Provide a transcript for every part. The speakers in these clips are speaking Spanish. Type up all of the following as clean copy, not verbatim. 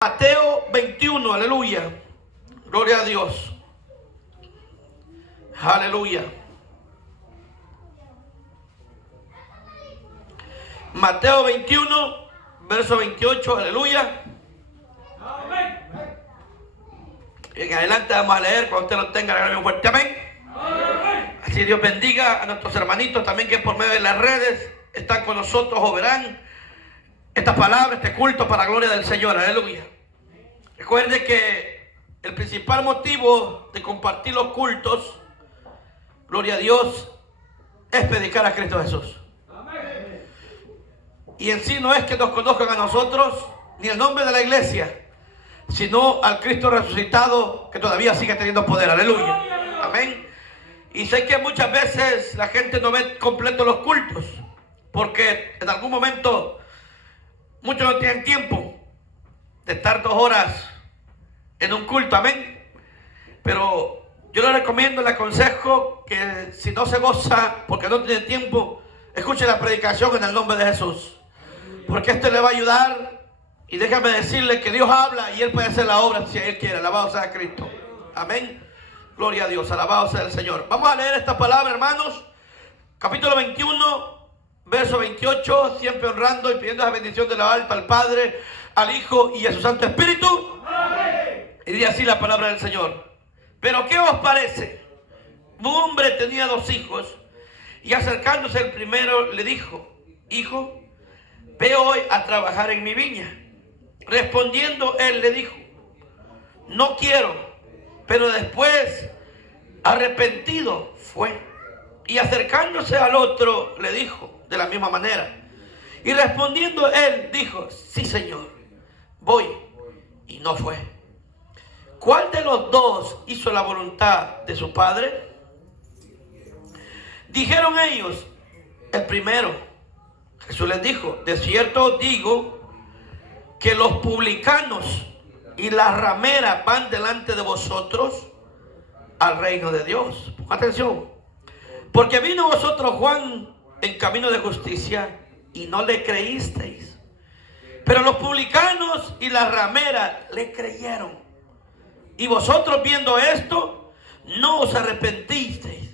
Mateo 21, aleluya. Gloria a Dios. Aleluya. Mateo 21, verso 28, aleluya. En adelante vamos a leer, cuando usted lo tenga, regálame un fuerte amén. Así Dios bendiga a nuestros hermanitos también que por medio de las redes están con nosotros o verán esta palabra, este culto para la gloria del Señor, aleluya. Recuerde que el principal motivo de compartir los cultos, gloria a Dios, es predicar a Cristo Jesús. Y en sí no es que nos conozcan a nosotros, ni el nombre de la iglesia, sino al Cristo resucitado que todavía sigue teniendo poder, aleluya, amén. Y sé que muchas veces la gente no ve completos los cultos, porque en algún momento muchos no tienen tiempo de estar 2 horas en un culto, amén. Pero yo le recomiendo, le aconsejo que si no se goza porque no tiene tiempo, escuche la predicación en el nombre de Jesús, porque esto le va a ayudar. Y déjame decirle que Dios habla y Él puede hacer la obra si Él quiere. Alabado sea Cristo, amén. Gloria a Dios, alabado sea el Señor. Vamos a leer esta palabra, hermanos. Capítulo 21, verso 28. Siempre honrando y pidiendo la bendición de la alta al Padre, al Hijo y a su Santo Espíritu. Amén. Y dice así la palabra del Señor. Pero ¿qué os parece? Un hombre tenía 2 hijos, y acercándose el primero le dijo: Hijo, ve hoy a trabajar en mi viña. Respondiendo él le dijo: No quiero. Pero después, arrepentido, fue. Y acercándose al otro le dijo de la misma manera. Y respondiendo él dijo: Sí, Señor, voy. Y no fue. ¿Cuál de los 2 hizo la voluntad de su padre? Dijeron ellos: el primero. Jesús les dijo: de cierto os digo que los publicanos y las rameras van delante de vosotros al reino de Dios. Ponga atención. Porque vino vosotros Juan en camino de justicia y no le creísteis, pero los publicanos y las rameras le creyeron. Y vosotros, viendo esto, no os arrepentisteis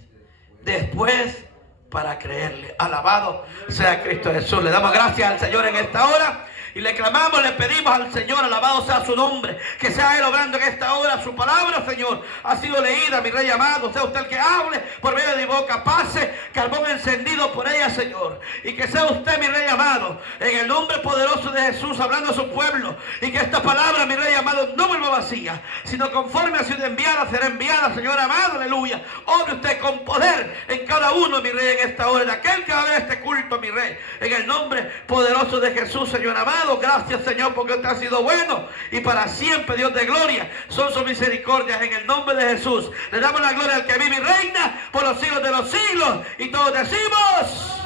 después para creerle. Alabado sea Cristo Jesús. Le damos gracias al Señor en esta hora y le clamamos, le pedimos al Señor, alabado sea su nombre, que sea Él obrando en esta hora. Su palabra, Señor, ha sido leída, mi Rey amado. Sea usted el que hable por medio de mi boca. Pase carbón encendido por ella, Señor. Y que sea usted, mi Rey amado, en el nombre poderoso de Jesús, hablando a su pueblo. Y que esta palabra, mi Rey amado, no vuelva vacía, sino conforme ha sido enviada, será enviada, Señor amado, aleluya. Obre usted con poder en cada uno, mi Rey, en esta hora, de aquel que va a ver este culto, mi Rey, en el nombre poderoso de Jesús, Señor amado. Gracias, Señor, porque usted ha sido bueno y para siempre, Dios de gloria, son sus misericordias. En el nombre de Jesús le damos la gloria al que vive y reina por los siglos de los siglos, y todos decimos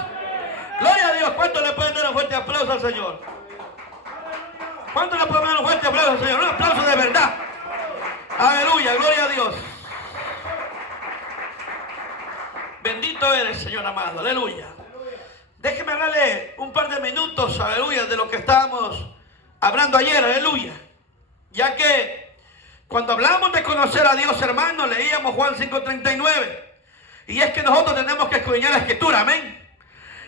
gloria a Dios. ¿Cuánto le pueden dar un fuerte aplauso al Señor? ¿Cuánto le pueden dar un fuerte aplauso al Señor? Un aplauso de verdad. Aleluya, gloria a Dios. Bendito eres, Señor amado, aleluya. Déjeme hablarle un par de minutos, aleluya, de lo que estábamos hablando ayer, aleluya. Ya que cuando hablamos de conocer a Dios, hermano, leíamos Juan 5:39. Y es que nosotros tenemos que escudriñar la Escritura, amén.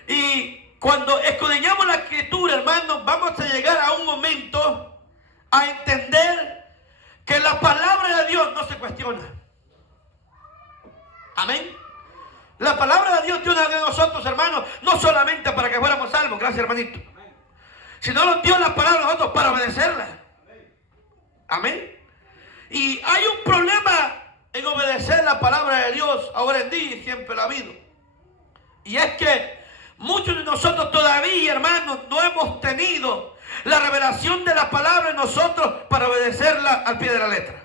Y cuando escudriñamos la Escritura, hermano, vamos a llegar a un momento a entender que la palabra de Dios no se cuestiona. Amén. La palabra de Dios dio de nosotros, hermanos, no solamente para que fuéramos salvos, gracias, hermanito, sino nos dio la palabra a nosotros para obedecerla. Amén. Y hay un problema en obedecer la palabra de Dios ahora en día, y siempre lo ha habido. Y es que muchos de nosotros todavía, hermanos, no hemos tenido la revelación de la palabra en nosotros para obedecerla al pie de la letra.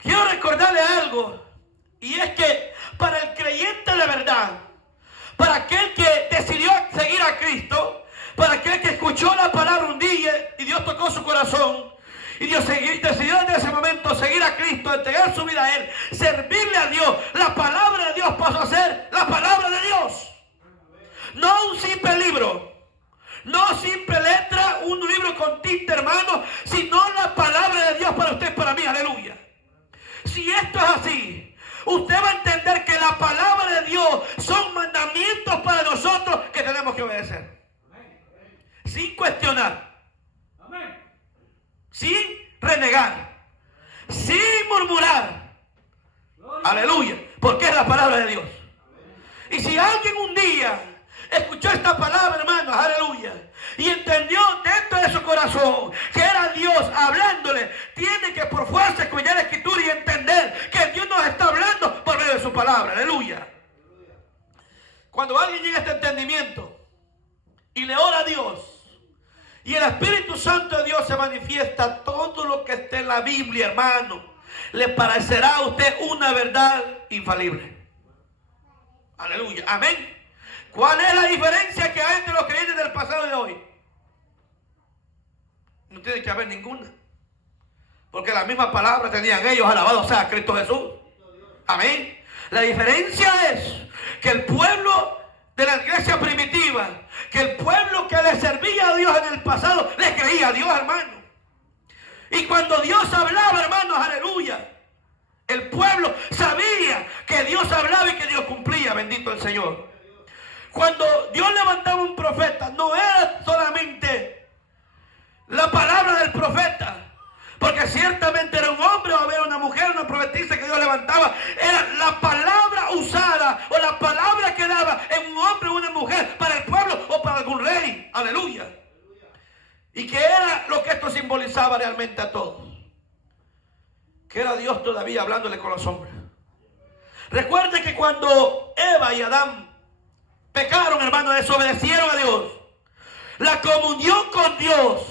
Quiero recordarle algo, y es que para el creyente de verdad, para aquel que decidió seguir a Cristo, para aquel que escuchó la palabra un día y Dios tocó su corazón, y Dios decidió en ese momento seguir a Cristo, entregar su vida a Él, servirle a Dios, la palabra de Dios pasó a ser la palabra de Dios. No un simple libro, no simple letra, un libro con tinta, hermano, sino usted va a entender que la palabra de Dios son mandamientos para nosotros que tenemos que obedecer. Sin cuestionar. Sin renegar. Sin murmurar. Aleluya. Porque es la palabra de Dios. Y si alguien un día escuchó esta palabra, hermanos, aleluya, y entendió dentro de su corazón que era Dios hablándole, tiene que por fuerza escudriñar la Escritura y entender que Dios nos está hablando por medio de su palabra, aleluya. Cuando alguien llega a este entendimiento y le ora a Dios y el Espíritu Santo de Dios se manifiesta, todo lo que esté en la Biblia, hermano, le parecerá a usted una verdad infalible. Aleluya, amén. ¿Cuál es la diferencia que hay entre los creyentes del pasado y de hoy? No tiene que haber ninguna. Porque la misma palabra tenían ellos, alabado sea Cristo Jesús. Amén. La diferencia es que el pueblo de la iglesia primitiva, que el pueblo que le servía a Dios en el pasado, le creía a Dios, hermano. Y cuando Dios hablaba, hermanos, aleluya, el pueblo sabía que Dios hablaba y que Dios cumplía, bendito el Señor. Cuando Dios levantaba un profeta, no era solamente la palabra del profeta, porque ciertamente era un hombre o era una mujer, una profetisa que Dios levantaba, era la palabra usada o la palabra que daba en un hombre o una mujer para el pueblo o para algún rey, aleluya. Y que era lo que esto simbolizaba realmente a todos, que era Dios todavía hablándole con los hombres. Recuerde que cuando Eva y Adán pecaron, hermanos, desobedecieron a Dios, la comunión con Dios,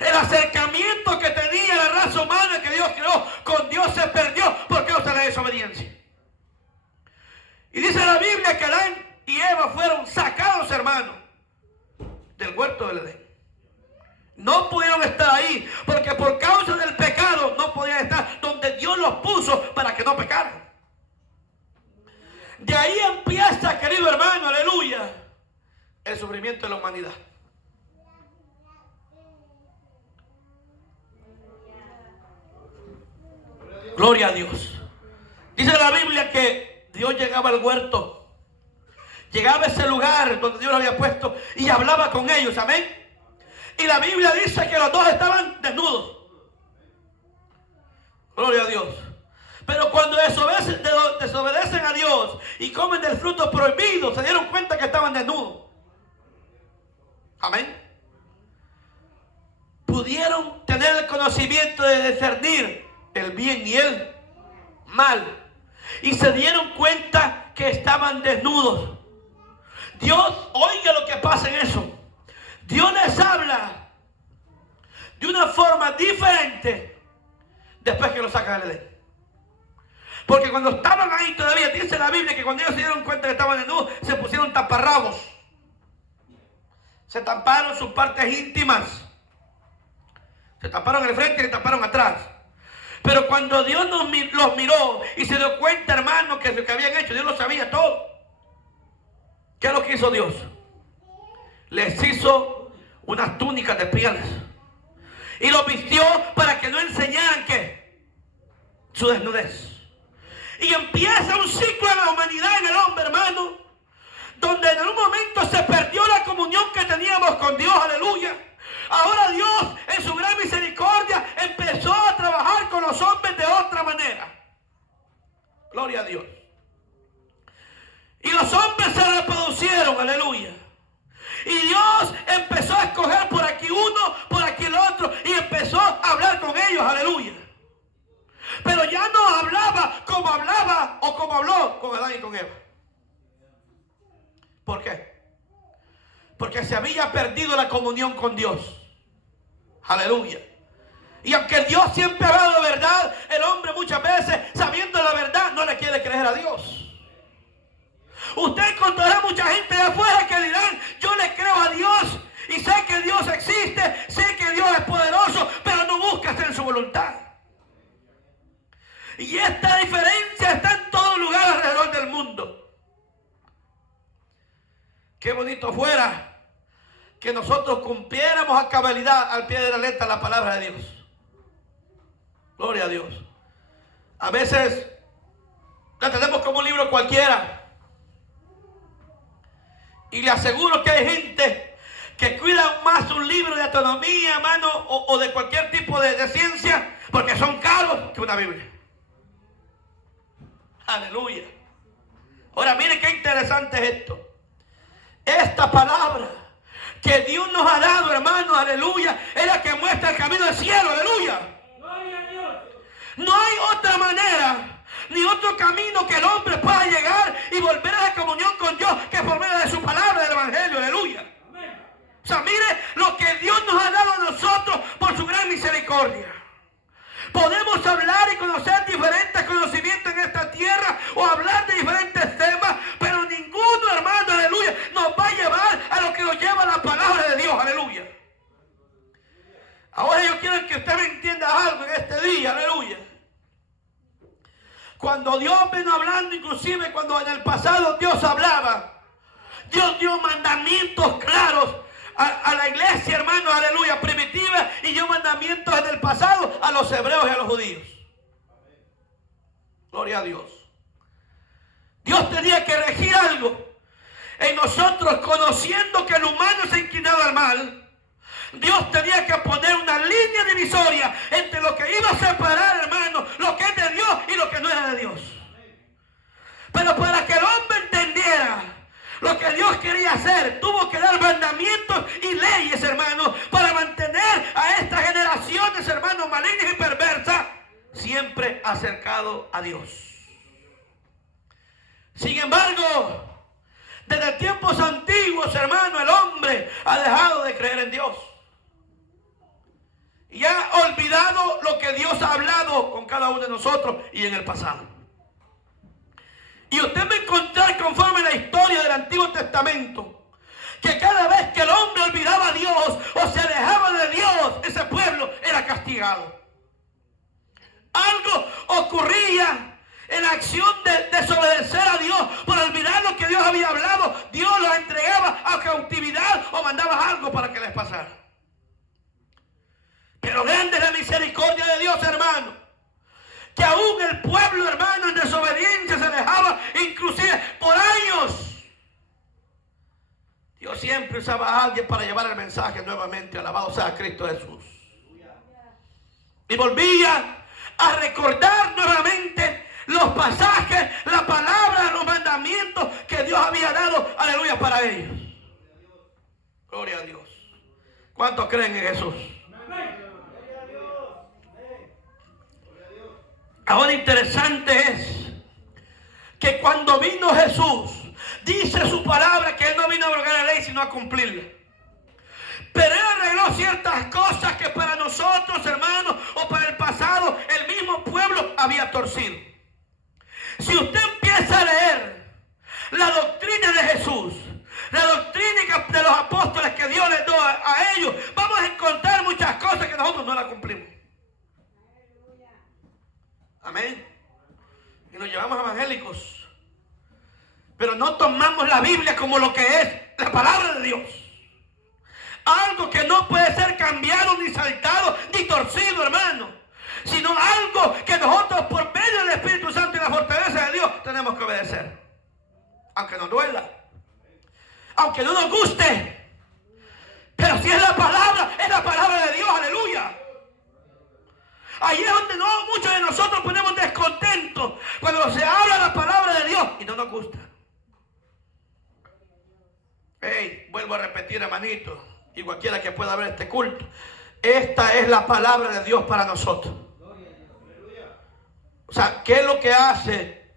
el acercamiento que tenía la raza humana que Dios creó con Dios se perdió por causa de la desobediencia. Y dice la Biblia que Adán y Eva fueron sacados, hermanos, del huerto del Edén. No pudieron estar ahí porque por causa del pecado no podían estar donde Dios los puso para que no pecaran. De ahí empieza, querido hermano, aleluya, el sufrimiento de la humanidad. Gloria a Dios. Dice la Biblia que Dios llegaba al huerto, llegaba a ese lugar donde Dios lo había puesto y hablaba con ellos, amén. Y la Biblia dice que los dos estaban desnudos. Gloria a Dios. Pero cuando desobedecen a Dios y comen del fruto prohibido, se dieron cuenta que estaban desnudos. Amén. Pudieron tener el conocimiento de discernir el bien y el mal. Y se dieron cuenta que estaban desnudos. Dios, oiga lo que pasa en eso. Dios les habla de una forma diferente después que los saca del Edén. Porque cuando estaban ahí todavía, dice la Biblia que cuando ellos se dieron cuenta que estaban desnudos, se pusieron taparrabos. Se taparon sus partes íntimas. Se taparon el frente y se taparon atrás. Pero cuando Dios los miró y se dio cuenta, hermano, que lo que habían hecho, Dios lo sabía todo. ¿Qué es lo que hizo Dios? Les hizo unas túnicas de pieles. Y los vistió para que no enseñaran ¿qué? Su desnudez. Y empieza un ciclo en la humanidad, en el hombre, hermano, donde en un momento se perdió la comunión que teníamos con Dios, aleluya. Ahora Dios, en su gran misericordia, empezó a trabajar con los hombres de otra manera. Gloria a Dios. Y los hombres se reproducieron, aleluya. Y Dios empezó a escoger por aquí uno, por aquí el otro, y empezó a hablar con ellos, aleluya. Pero ya no hablaba o como habló con Adán y con Eva. ¿Por qué? Porque se había perdido la comunión con Dios. Aleluya. Y aunque Dios siempre ha hablado de verdad, el hombre muchas veces, sabiendo la verdad, no le quiere creer a Dios. Usted encontrará mucha gente de afuera que dirán, yo le creo a Dios y sé que Dios existe, sé que Dios es poderoso, pero no busca hacer su voluntad. Y esta diferencia está en todo lugar alrededor del mundo. Qué bonito fuera que nosotros cumpliéramos a cabalidad, al pie de la letra, la palabra de Dios. Gloria a Dios. A veces La tenemos como un libro cualquiera. Y le aseguro que hay gente que cuida más un libro de astronomía, hermano, o de cualquier tipo de ciencia, porque son caros, que una Biblia. Aleluya. Ahora miren qué interesante es esto. Esta palabra que Dios nos ha dado, hermano, aleluya, es la que muestra el camino del cielo, aleluya. No hay otra manera, ni otro camino que el hombre pueda llegar y volver a la comunión con Dios que por medio de su palabra del Evangelio, aleluya. O sea, mire lo que Dios nos ha dado a nosotros por su gran misericordia. Podemos hablar y conocer diferentes conocimientos en esta tierra o hablar de diferentes temas, pero ninguno, hermano, aleluya, nos va a llevar a lo que nos lleva la palabra de Dios, aleluya. Ahora yo quiero que usted me entienda algo en este día, aleluya. Cuando Dios vino hablando, inclusive cuando en el pasado Dios hablaba, Dios dio mandamientos claros a la iglesia, hermano, aleluya, primitiva, y dio mandamientos en el pasado a los hebreos y a los judíos. Gloria a Dios. Dios tenía que regir algo en nosotros, conociendo que el humano se inclinaba al mal. Dios tenía que poner una línea divisoria entre lo que iba a separar, hermano, lo que es de Dios y lo que no era de Dios. Pero para que el hombre entendiera lo que Dios quería hacer, tuvo que dar mandamientos y leyes, hermano, para mantener a estas generaciones, hermanos, malignas y perversas, siempre acercado a Dios. Sin embargo, desde tiempos antiguos, hermano, el hombre ha dejado de creer en Dios. Y ha olvidado lo que Dios ha hablado con cada uno de nosotros y en el pasado. Y usted va a encontrar, conforme a la historia del Antiguo Testamento, que cada vez que el hombre olvidaba a Dios o se alejaba de Dios, ese pueblo era castigado. Algo ocurría en la acción de desobedecer a Dios por olvidar lo que Dios había hablado. Dios los entregaba a cautividad o mandaba algo para que les pasara. Pero grande es la misericordia de Dios, hermano, que aún el pueblo, hermano, en desobediencia se dejaba, inclusive por años. Dios siempre usaba a alguien para llevar el mensaje nuevamente. Alabado sea Cristo Jesús. Y volvía a recordar nuevamente los pasajes, la palabra, los mandamientos que Dios había dado, aleluya, para ellos. Gloria a Dios. ¿Cuántos creen en Jesús? Ahora interesante es que cuando vino Jesús, dice su palabra que Él no vino a abrogar la ley sino a cumplirla. Pero Él arregló ciertas cosas que para nosotros, hermanos, o para el pasado, el mismo pueblo había torcido. Si usted empieza a leer la doctrina de Jesús, la doctrina de los apóstoles que Dios les dio a ellos, vamos a encontrar muchas cosas que nosotros no las cumplimos. Amén. Y nos llevamos evangélicos, pero no tomamos la Biblia como lo que es la palabra de Dios. Algo que no puede ser cambiado, ni saltado, ni torcido, hermano, sino algo que nosotros por medio del Espíritu Santo y la fortaleza de Dios tenemos que obedecer. Aunque nos duela, aunque no nos guste, pero si es la palabra de Dios, aleluya. Ahí es donde muchos de nosotros ponemos descontento cuando se habla la palabra de Dios y no nos gusta. Vuelvo a repetir, hermanito, y cualquiera que pueda ver este culto, esta es la palabra de Dios para nosotros. O sea, ¿qué es lo que hace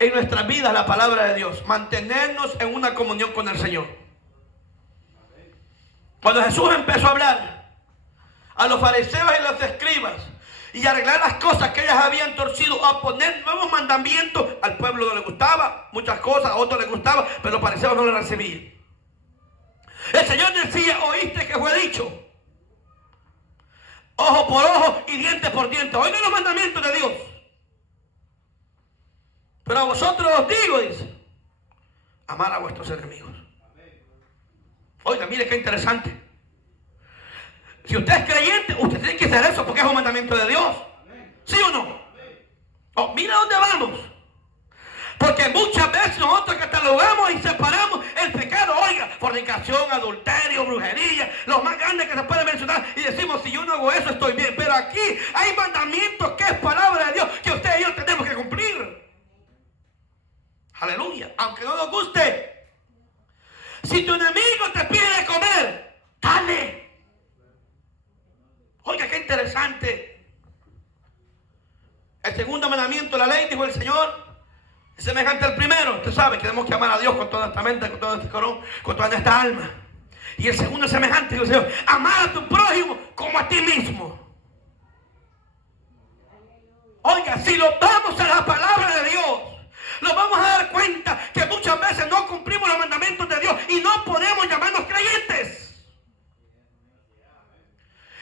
en nuestras vidas la palabra de Dios? Mantenernos en una comunión con el Señor. Cuando Jesús empezó a hablar a los fariseos y los escribas y arreglar las cosas que ellas habían torcido, a poner nuevos mandamientos, al pueblo no le gustaba muchas cosas, a otros les gustaba, pero los fariseos no lo recibían. El Señor decía: oíste que fue dicho, ojo por ojo y diente por diente. Oigan los mandamientos de Dios. Pero a vosotros os digo, dice, amar a vuestros enemigos. Oiga, mire qué interesante. Si usted es creyente, usted tiene que hacer eso porque es un mandamiento de Dios. ¿Sí o no? Oh, mira dónde vamos. Porque muchas veces nosotros catalogamos y separamos el pecado, oiga, fornicación, adulterio, brujería, los más grandes que se pueden mencionar, y decimos, si yo no hago eso estoy bien. Pero aquí hay mandamientos que es palabra de Dios, que usted y yo tenemos que cumplir. Aleluya. Aunque no nos guste, si tu enemigo te pide de comer, dale. Oiga, qué interesante. El segundo mandamiento de la ley, dijo el Señor, es semejante al primero. Usted sabe que tenemos que amar a Dios con toda nuestra mente, con todo nuestro corazón, con toda nuestra alma. Y el segundo es semejante, dijo el Señor, amar a tu prójimo como a ti mismo. Oiga, si lo vamos a la palabra de Dios, nos vamos a dar cuenta que muchas veces no cumplimos los mandamientos de Dios y no podemos llamarnos creyentes.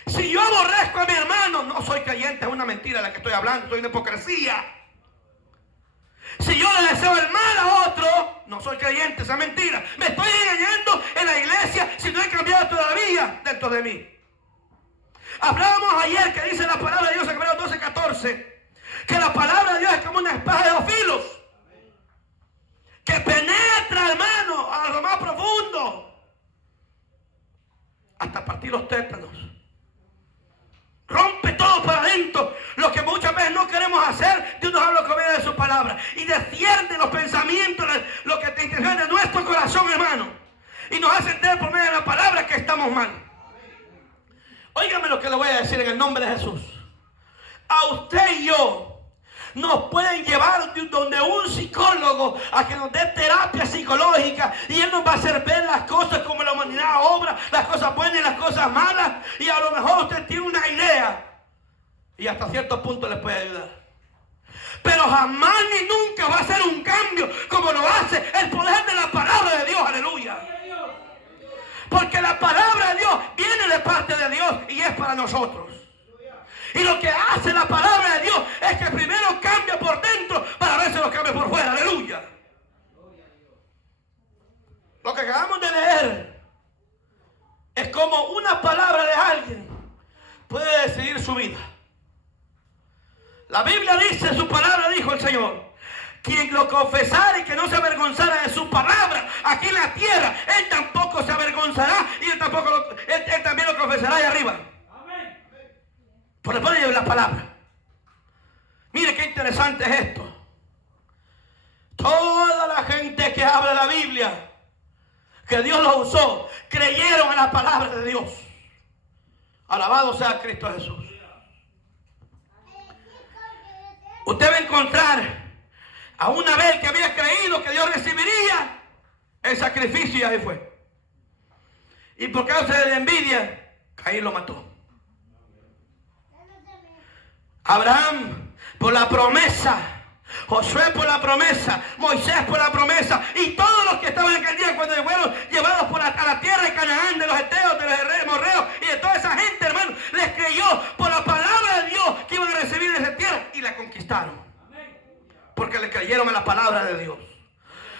Si yo aborrezco a mi hermano, no soy creyente, es una mentira la que estoy hablando, soy una hipocresía. Si yo le deseo el mal a otro, no soy creyente, esa es mentira. Me estoy engañando en la iglesia si no he cambiado todavía dentro de mí. Hablábamos ayer que dice la palabra de Dios en Hebreos 12:14, que la palabra de Dios es como una espada de dos filos, que penetra, hermano, a lo más profundo, hasta partir los tétanos. Rompe todo para adentro, lo que muchas veces no queremos hacer. Dios nos habla con medio de su palabra y desciende los pensamientos, lo que te interesa de nuestro corazón, hermano, y nos hace entender por medio de la palabra que estamos mal. Óigame lo que le voy a decir en el nombre de Jesús. A usted y yo nos pueden llevar donde un psicólogo a que nos dé terapia psicológica y él nos va a hacer ver las cosas como la humanidad obra, las cosas buenas y las cosas malas, y a lo mejor usted tiene una idea y hasta cierto punto le puede ayudar, pero jamás ni nunca va a ser un cambio como lo hace el poder de la palabra de Dios. Aleluya. Porque la palabra de Dios viene de parte de Dios y es para nosotros. Y lo que hace la palabra de Dios es que primero cambia por dentro para ver si lo cambia por fuera. Aleluya. Lo que acabamos de leer es como una palabra de alguien puede decidir su vida. La Biblia dice, su palabra dijo el Señor, quien lo confesara y que no se avergonzara de su palabra aquí en la tierra, él tampoco se avergonzará y él también lo confesará allá arriba. Por el poder de la palabra. Mire qué interesante es esto. Toda la gente que habla la Biblia, que Dios lo usó, creyeron en la palabra de Dios. Alabado sea Cristo Jesús. Usted va a encontrar a una vez que había creído que Dios recibiría el sacrificio y ahí fue. Y por causa de la envidia, Caín lo mató. Abraham por la promesa, Josué por la promesa, Moisés por la promesa, y todos los que estaban en aquel día cuando fueron llevados a la tierra de Canaán, de los heteos, de los amorreos y de toda esa gente, hermano, les creyó por la palabra de Dios que iban a recibir esa tierra y la conquistaron. Porque le creyeron a la palabra de Dios.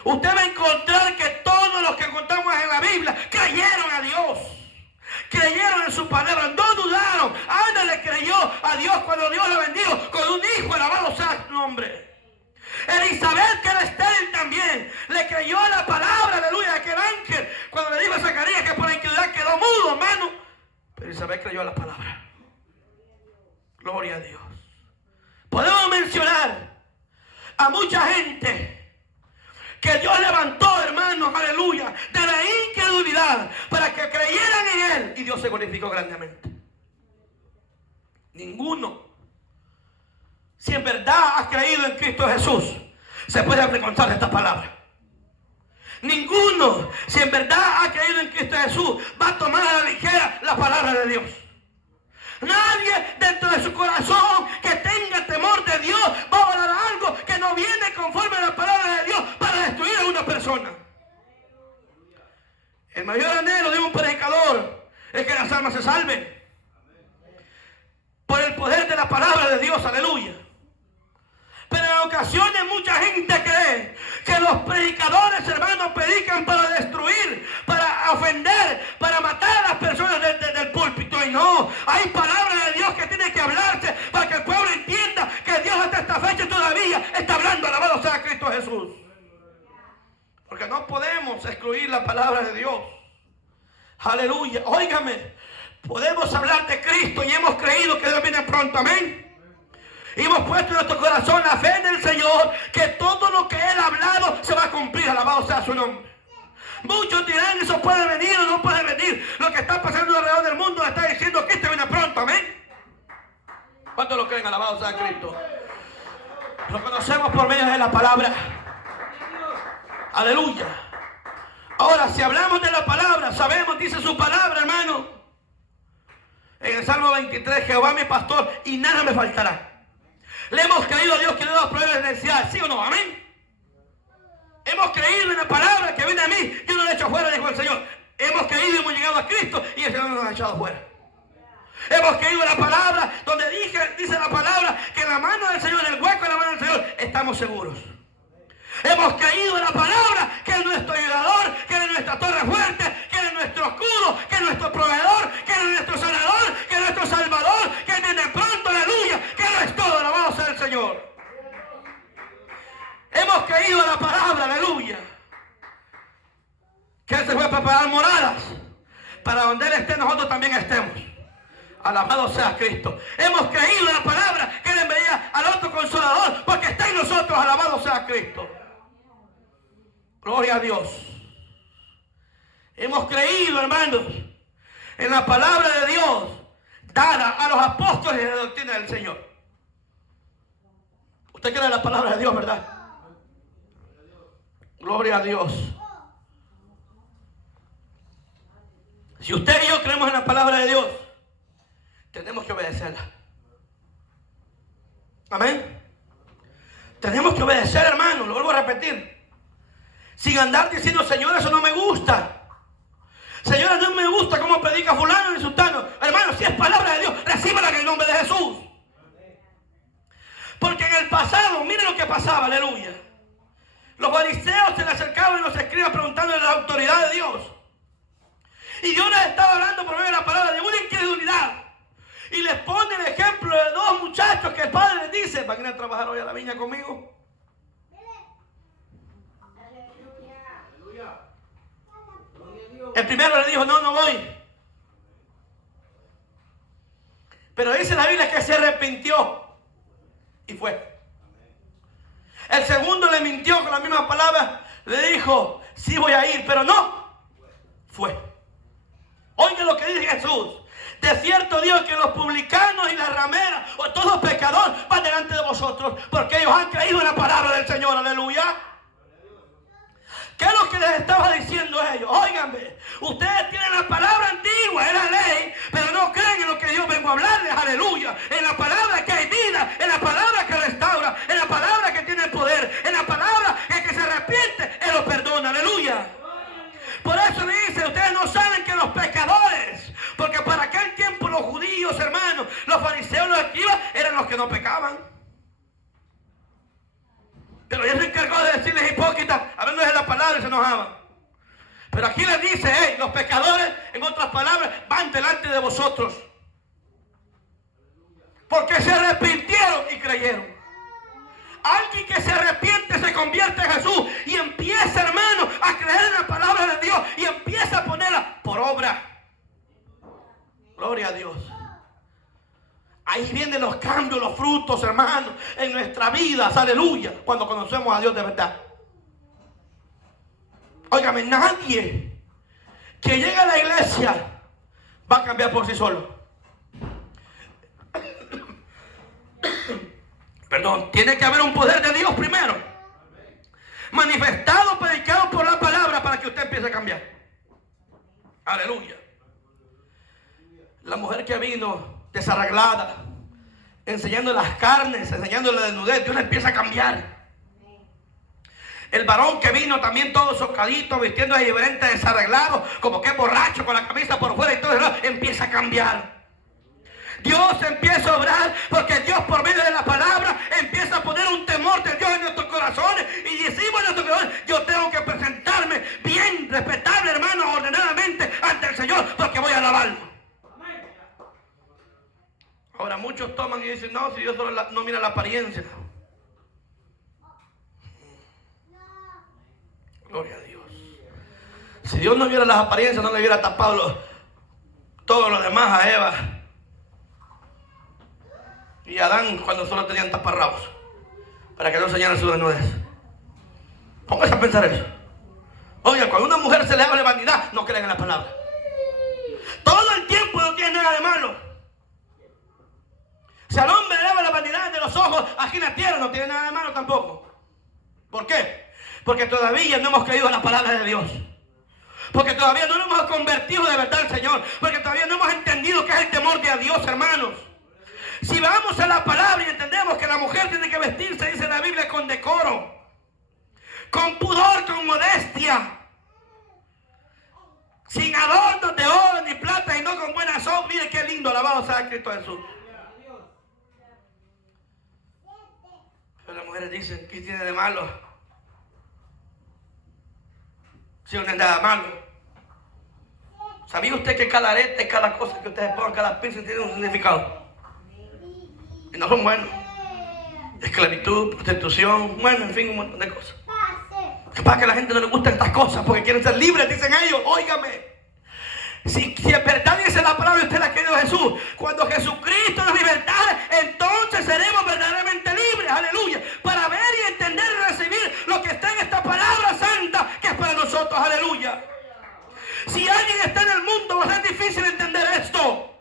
Usted va a encontrar que todos los que encontramos en la Biblia creyeron a Dios. Creyeron en su palabra, no dudaron. Ana le creyó a Dios cuando Dios le bendijo con un hijo, alabado sea su nombre. Elizabeth, que era estéril también, le creyó a la palabra, aleluya, de aquel ángel, cuando le dijo a Zacarías que por la incredulidad quedó mudo, hermano. Pero Elizabeth creyó a la palabra. Gloria a Dios. Podemos mencionar a mucha gente que Dios levantó, hermanos, aleluya, de la incredulidad para que creyeran en Él y Dios se glorificó grandemente. Ninguno, si en verdad has creído en Cristo Jesús, se puede avergonzar de esta palabra. Ninguno, si en verdad ha creído en Cristo Jesús, va a tomar a la ligera la palabra de Dios. Nadie dentro de su corazón que tenga temor de Dios va a hablar algo que no viene conforme a la palabra de Dios para destruir a una persona. El mayor anhelo de un predicador es que las almas se salven por el poder de la palabra de Dios, aleluya. Pero en ocasiones mucha gente cree que los predicadores, hermanos, predican para destruir, para ofender, para matar a las personas del púlpito. Y no, hay palabra de Dios que tiene que hablarse para que el pueblo entienda que Dios hasta esta fecha todavía está hablando, alabado sea Cristo Jesús. a excluir la palabra de Dios. Aleluya. Óigame, podemos hablar de Cristo y hemos creído que Dios viene pronto. Amén. Y hemos puesto en nuestro corazón la fe en el Señor, que todo lo que Él ha hablado se va a cumplir. Alabado sea su nombre. Muchos dirán, eso puede venir o no puede venir. Lo que está pasando alrededor del mundo está diciendo que Cristo viene pronto. Amén. ¿Cuántos lo creen? Alabado sea Cristo. Lo conocemos por medio de la palabra. Aleluya. Ahora, si hablamos de la palabra, sabemos, dice su palabra, hermano. En el Salmo 23, Jehová mi pastor y nada me faltará. Le hemos creído a Dios que le da pruebas de necesidad, ¿sí o no? Amén. Hemos creído en la palabra que viene a mí. Yo no la he hecho fuera, dijo el Señor. Hemos creído y hemos llegado a Cristo y el Señor nos ha echado fuera. Hemos creído en la palabra, donde dice la palabra que en la mano del Señor, en el hueco de la mano del Señor, estamos seguros. Hemos creído en la palabra que es nuestro ayudador, que es nuestra torre fuerte, que es nuestro escudo, que es nuestro proveedor, que es nuestro sanador, que es nuestro salvador, que viene pronto, aleluya, que no es todo, alabado sea el Señor. Hemos creído en la palabra, aleluya, que Él se fue a preparar moradas para donde Él esté, nosotros también estemos. Alabado sea Cristo. Hemos creído en la palabra que Él enviaría al otro consolador, porque está en nosotros. Alabado sea Cristo. Gloria a Dios. Hemos creído, hermanos, en la palabra de Dios dada a los apóstoles de la doctrina del Señor. Usted cree en la palabra de Dios, ¿verdad? Gloria a Dios. Si usted y yo creemos en la palabra de Dios, tenemos que obedecerla. Amén. Tenemos que obedecer, hermano. Lo vuelvo a repetir. Sin andar diciendo, Señor, eso no me gusta. Señora, no me gusta cómo predica fulano ni sultano. Hermano, si es palabra de Dios, recíbala en el nombre de Jesús. Porque en el pasado, mire lo que pasaba, aleluya. Los fariseos se le acercaban y los escribas preguntándole la autoridad de Dios. Y Dios les estaba hablando por medio de la palabra de una incredulidad. Y les pone el ejemplo de dos muchachos que el padre les dice, ¿van a ir a trabajar hoy a la viña conmigo? El primero le dijo, no, no voy. Pero dice la Biblia que se arrepintió y fue. El segundo le mintió con la misma palabra, le dijo, sí voy a ir, pero no, fue. Oiga lo que dice Jesús. De cierto Dios que los publicanos y las rameras o todo pecador van delante de vosotros, porque ellos han creído en la palabra del Señor, aleluya. ¿Qué es lo que les estaba diciendo a ellos? Óiganme, ustedes tienen la palabra antigua, es la ley, pero no creen en lo que Dios vengo a hablarles, aleluya. En la palabra que hay vida, en la palabra que restaura, en la palabra que tiene poder, en la palabra que el que se arrepiente, Él lo perdona, aleluya. Por eso le dice, ustedes no saben que los pecadores, porque para aquel tiempo los judíos, hermanos, los fariseos, los escribas, eran los que no pecaban. Pero Él se encargó de decirles hipócritas, hablando de la palabra y se enojaban. Pero aquí les dice, hey, los pecadores, en otras palabras, van delante de vosotros. Porque se arrepintieron y creyeron. Alguien que se arrepiente se convierte en Jesús y empieza, hermano, a creer en la palabra de Dios y empieza a ponerla por obra. Gloria a Dios. Ahí vienen los cambios, los frutos, hermanos, en nuestra vida, aleluya, cuando conocemos a Dios de verdad. Óigame, nadie que llegue a la iglesia va a cambiar por sí solo. Perdón, tiene que haber un poder de Dios primero, manifestado, predicado por la palabra, para que usted empiece a cambiar. Aleluya. La mujer que vino desarreglada, enseñando las carnes, enseñando la desnudez, Dios le empieza a cambiar. El varón que vino también todo socadito, vistiendo de diferente, desarreglado, como que borracho, con la camisa por fuera y todo eso, empieza a cambiar. Dios empieza a obrar, porque Dios por medio de la palabra empieza a poner un temor de Dios en nuestros corazones, y decimos en nuestros corazones, yo tengo que presentarme bien, respetable, hermano, ordenadamente ante el Señor, porque voy a alabarlo. Ahora muchos toman y dicen, no, si Dios solo no mira la apariencia. Gloria a Dios. Si Dios no viera las apariencias, no le hubiera tapado todo lo demás a Eva y a Adán cuando solo tenían taparrabos, para que no enseñaran su desnudez. Póngase a pensar eso. Oiga, cuando a una mujer se le habla de vanidad, no crean en la palabra. Todo el tiempo no tiene nada de malo. Si al hombre le habla la vanidad de los ojos aquí en la tierra, no tiene nada de malo tampoco. ¿Por qué? Porque todavía no hemos creído en la palabra de Dios. Porque todavía no nos hemos convertido de verdad al Señor. Porque todavía no hemos entendido qué es el temor de Dios, hermanos. Si vamos a la palabra y entendemos que la mujer tiene que vestirse, dice la Biblia, con decoro, con pudor, con modestia, sin adornos de oro ni plata, y no con buenas obras. Mire qué lindo, alabado sea Cristo Jesús. Pero las mujeres dicen, ¿qué tiene de malo? Si no es nada malo. ¿Sabía usted que cada arete, cada cosa que ustedes pongan, cada piercing tiene un significado? Y no son buenos. Esclavitud, prostitución, bueno, en fin, un montón de cosas. Para que a la gente no le gustan estas cosas porque quieren ser libres, dicen ellos. Óigame. Si en verdad dice la palabra y usted la ha querido Jesús, cuando Jesucristo nos libertare, entonces seremos verdaderamente libres, aleluya, para ver y entender y recibir lo que está en esta palabra santa que es para nosotros, aleluya. Si alguien está en el mundo, va a ser difícil entender esto.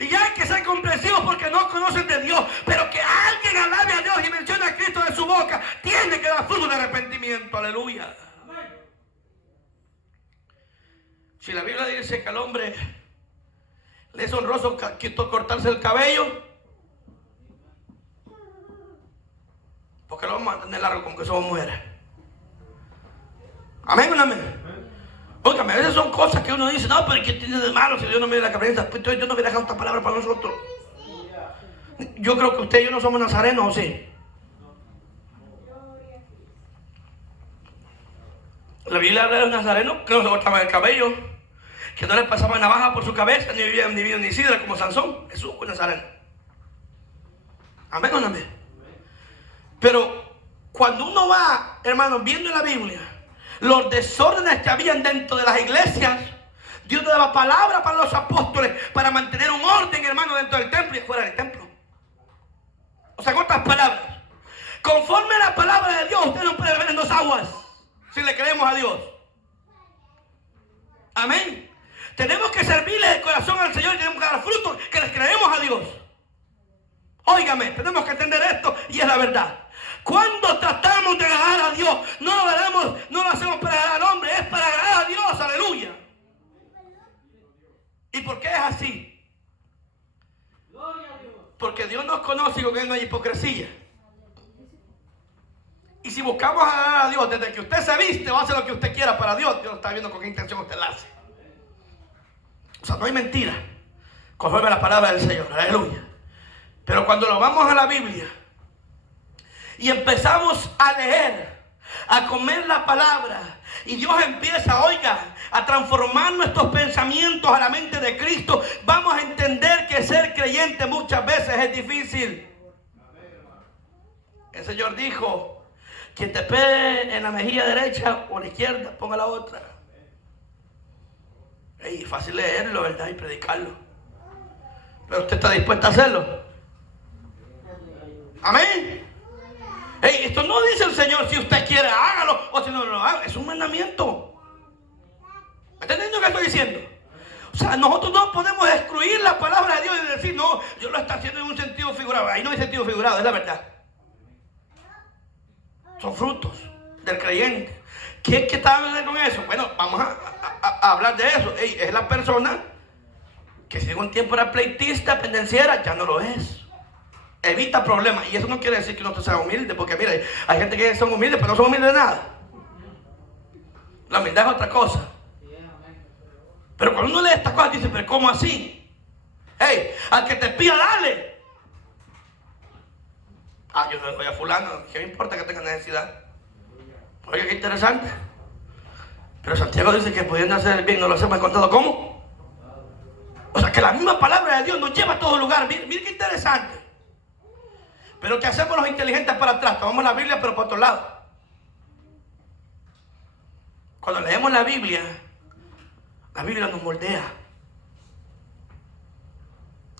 Y hay que ser comprensivos porque no conocen de Dios. Pero que alguien alabe a Dios y mencione a Cristo de su boca, tiene que dar fruto de arrepentimiento, aleluya. Si la Biblia dice que al hombre le es honroso cortarse el cabello, porque lo vamos a tener largo como que somos mujeres. Amén o no amén. Óigame, a veces son cosas que uno dice, no, pero ¿qué tiene de malo si Dios no me dio la cabeza? Pues Dios no me deja esta palabra para nosotros. Yo creo que usted y yo no somos nazarenos, ¿o sí? La Biblia habla de los nazarenos que no se cortaban el cabello, que no les pasaba navaja por su cabeza, ni vivían ni vino ni sidra como Sansón. Jesús fue nazareno. Amén o no amén. Pero cuando uno va, hermano, viendo en la Biblia los desórdenes que habían dentro de las iglesias, Dios daba palabra para los apóstoles para mantener un orden, hermano, dentro del templo y fuera del templo. O sea, con otras palabras, conforme a la palabra de Dios, usted no puede beber en dos aguas si le creemos a Dios. Amén. Tenemos que servirle el corazón al Señor y tenemos que dar frutos que les creemos a Dios. Óigame, tenemos que entender esto y es la verdad. Cuando tratamos de agradar a Dios, no lo hacemos para agradar al hombre, es para agradar a Dios, aleluya. ¿Y por qué es así? Porque Dios nos conoce y con Él no hay hipocresía. Y si buscamos agradar a Dios, desde que usted se viste o hace lo que usted quiera para Dios, Dios está viendo con qué intención usted la hace. O sea, no hay mentira conforme a la palabra del Señor, aleluya. Pero cuando lo vamos a la Biblia y empezamos a leer, a comer la palabra, y Dios empieza, oiga, a transformar nuestros pensamientos a la mente de Cristo, vamos a entender que ser creyente muchas veces es difícil. El Señor dijo, quien te pegue en la mejilla derecha o la izquierda, ponga la otra. Es fácil leerlo, ¿verdad? Y predicarlo. Pero usted está dispuesto a hacerlo. Amén. Hey, esto no dice el Señor, si usted quiere hágalo, o si no lo haga. Es un mandamiento. ¿Me está entendiendo lo que estoy diciendo? O sea, nosotros no podemos excluir la palabra de Dios y decir, no, Dios lo está haciendo en un sentido figurado. Ahí no hay sentido figurado, es la verdad. Son frutos del creyente. ¿Qué está hablando con eso? Bueno, vamos a hablar de eso. Hey, es la persona que si un tiempo era pleitista, pendenciera, ya no lo es. Evita problemas. Y eso no quiere decir que no te sea humilde, porque mire, hay gente que son humildes, pero no son humildes de nada. La humildad es otra cosa. Pero cuando uno lee estas cosas, dice, pero ¿cómo así? Hey, al que te pida, dale. Ah, yo no le doy a fulano, ¿qué me importa que tenga necesidad? Oye, qué interesante. Pero Santiago dice que pudiendo hacer el bien no lo hacemos encontrado. ¿Cómo? O sea, que la misma palabra de Dios nos lleva a todo lugar. Mire qué interesante. Pero ¿qué hacemos los inteligentes para atrás? Tomamos la Biblia, pero por otro lado. Cuando leemos la Biblia nos moldea.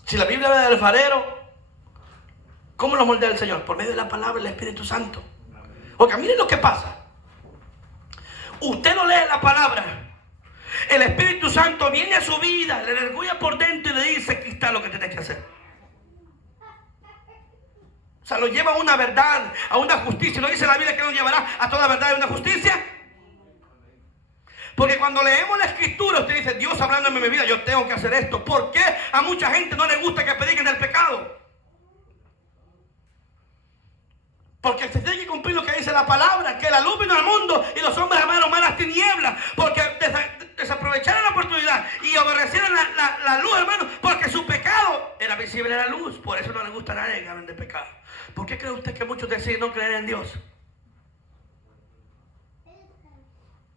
Si la Biblia habla del alfarero, ¿cómo lo moldea el Señor? Por medio de la palabra del Espíritu Santo. Porque miren lo que pasa. Usted no lee la palabra, el Espíritu Santo viene a su vida, le regulla por dentro y le dice: aquí está lo que tienes que hacer. O sea, lo lleva a una verdad, a una justicia. ¿No dice la Biblia que nos llevará a toda verdad y una justicia? Porque cuando leemos la Escritura, usted dice: Dios hablándome en mi vida, yo tengo que hacer esto. ¿Por qué a mucha gente no le gusta que prediquen del pecado? Porque se tiene que cumplir lo que dice la palabra, que la luz vino al mundo y los hombres amaron más las tinieblas, porque desaprovecharon la oportunidad y obedecieron la luz, hermano, porque su pecado era visible en la luz. Por eso no le gusta a nadie que hablen de pecado. ¿Por qué cree usted que muchos deciden no creer en Dios?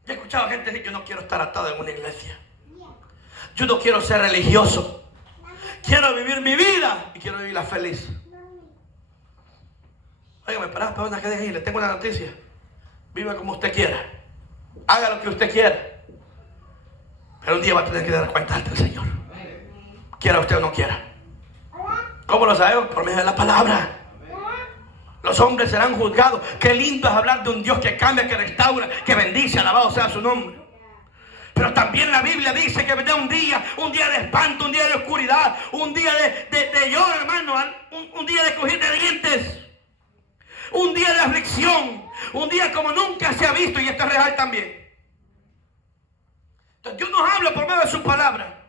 Yo he escuchado a gente decir: yo no quiero estar atado en una iglesia, yo no quiero ser religioso, quiero vivir mi vida y quiero vivirla feliz. Óigame, para una que deje, le tengo una noticia: viva como usted quiera, haga lo que usted quiera, pero un día va a tener que dar cuenta ante el Señor, quiera usted o no quiera. ¿Cómo lo sabemos? Por medio de la palabra. Los hombres serán juzgados. Qué lindo es hablar de un Dios que cambia, que restaura, que bendice, alabado sea su nombre. Pero también la Biblia dice que vendrá un día de espanto, un día de oscuridad, un día de lloro, hermano, un día de crujir de dientes, un día de aflicción, un día como nunca se ha visto, y esto es real también. Entonces Dios nos habla por medio de su palabra,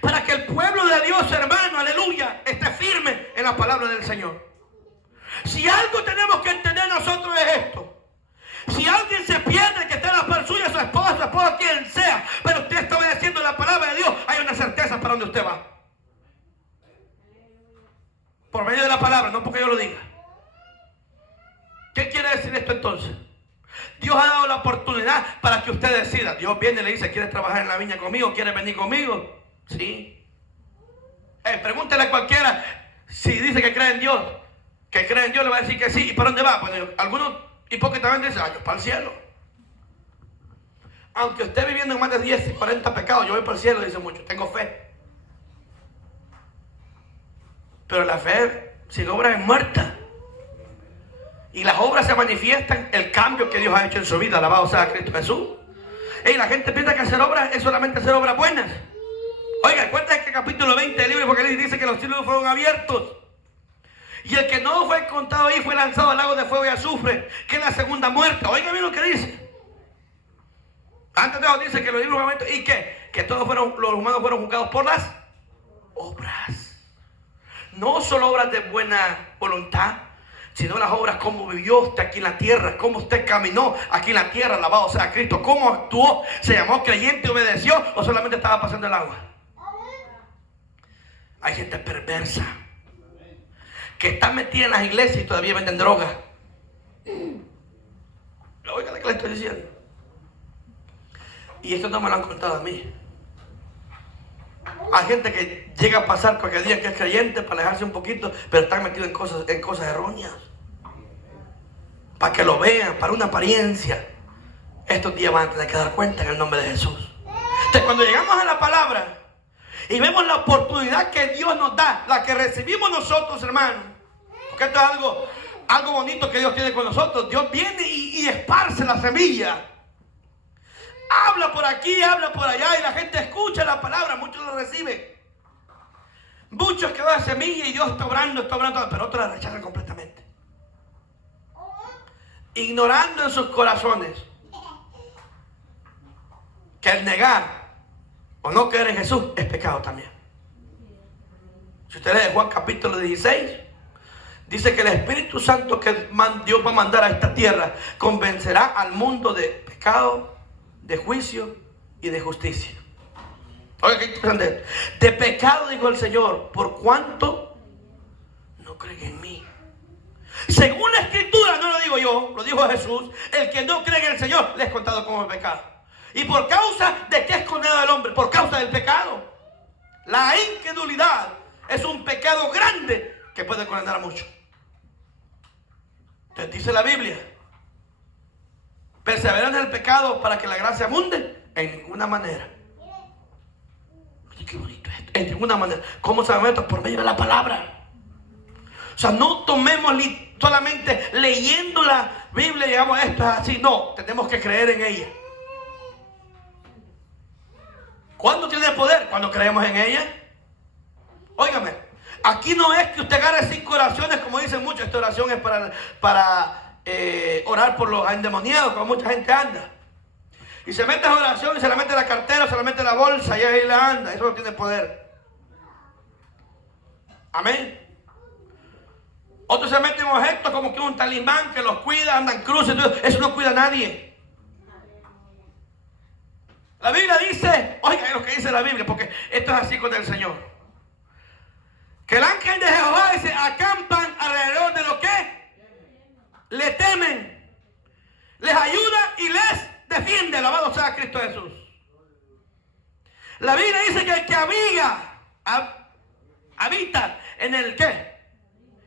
para que el pueblo de Dios, hermano, aleluya, esté firme en la palabra del Señor. Si algo tenemos que entender nosotros es esto: si alguien se pierde, que esté en la par suya, su esposa, quien sea, pero usted está obedeciendo la palabra de Dios, hay una certeza para donde usted va. Por medio de la palabra, no porque yo lo diga. ¿Qué quiere decir esto entonces? Dios ha dado la oportunidad para que usted decida. Dios viene y le dice: ¿quieres trabajar en la viña conmigo? ¿Quieres venir conmigo? Sí. Pregúntele a cualquiera si dice que cree en Dios. Que cree en Dios, le va a decir que sí. ¿Y para dónde va? Pues algunos hipócritamente dicen: yo para el cielo. Aunque esté viviendo en más de 10 y 40 pecados, yo voy para el cielo, dice mucho. Tengo fe. Pero la fe sin obras es muerta. Y las obras se manifiestan, el cambio que Dios ha hecho en su vida, alabado sea Cristo Jesús. Y la gente piensa que hacer obras es solamente hacer obras buenas. Oiga, cuenta que el capítulo 20 del libro de Apocalipsis dice que los cielos fueron abiertos. Y el que no fue contado ahí fue lanzado al lago de fuego y azufre, que es la segunda muerte. Oiga bien lo que dice. Antes de eso dice que los libros y que todos los humanos fueron juzgados por las obras. No solo obras de buena voluntad, sino las obras como vivió usted aquí en la tierra, cómo usted caminó aquí en la tierra, alabado sea Cristo, cómo actuó, se llamó creyente y obedeció, o solamente estaba pasando el agua. Hay gente perversa que está metida en las iglesias y todavía venden droga. Oiga lo que le estoy diciendo. Y esto no me lo han contado a mí. Hay gente que llega a pasar cualquier día que es creyente para alejarse un poquito, pero están metidos en cosas erróneas. Para que lo vean, para una apariencia. Estos días van a tener que dar cuenta en el nombre de Jesús. Entonces, cuando llegamos a la palabra y vemos la oportunidad que Dios nos da, la que recibimos nosotros, hermanos, porque esto es algo bonito que Dios tiene con nosotros. Dios viene y esparce la semilla. Habla por aquí, habla por allá, y la gente escucha la palabra, muchos la reciben. Muchos que dan semilla y Dios está obrando, pero otros la rechazan completamente. Ignorando en sus corazones que el negar o no creer en Jesús es pecado también. Si usted lee Juan capítulo 16, dice que el Espíritu Santo que Dios va a mandar a esta tierra convencerá al mundo de pecado, de juicio y de justicia. Oiga, qué interesante. De pecado, dijo el Señor, por cuanto no creen en mí. Según la Escritura, no lo digo yo, lo dijo Jesús: el que no cree en el Señor le es contado como pecado. ¿Y por causa de qué es condenado el hombre? Por causa del pecado. La incredulidad es un pecado grande que puede condenar a muchos. Entonces dice la Biblia: ¿Perseveran en el pecado para que la gracia abunde? En ninguna manera. Oye, qué bonito esto. En ninguna manera. ¿Cómo sabemos esto? Por medio de la palabra. O sea, no tomemos solamente leyendo la Biblia y digamos esto es así. No, tenemos que creer en ella. ¿Cuándo tiene poder? Cuando creemos en ella. Óigame, aquí no es que usted agarre 5 oraciones, como dicen muchos. Esta oración es para orar por los endemoniados, como mucha gente anda. Y se mete en oración y se la mete en la cartera, se la mete en la bolsa y ahí la anda. Eso no tiene poder. Amén. Otros se meten en objetos como que un talismán que los cuida, andan cruces. Eso no cuida a nadie. La Biblia dice, oigan lo que dice la Biblia, porque esto es así con el Señor. Que el ángel de Jehová dice, acampan alrededor de lo que le temen, les ayuda y les defiende. Alabado sea Cristo Jesús. La Biblia dice que el que habita en el ¿qué?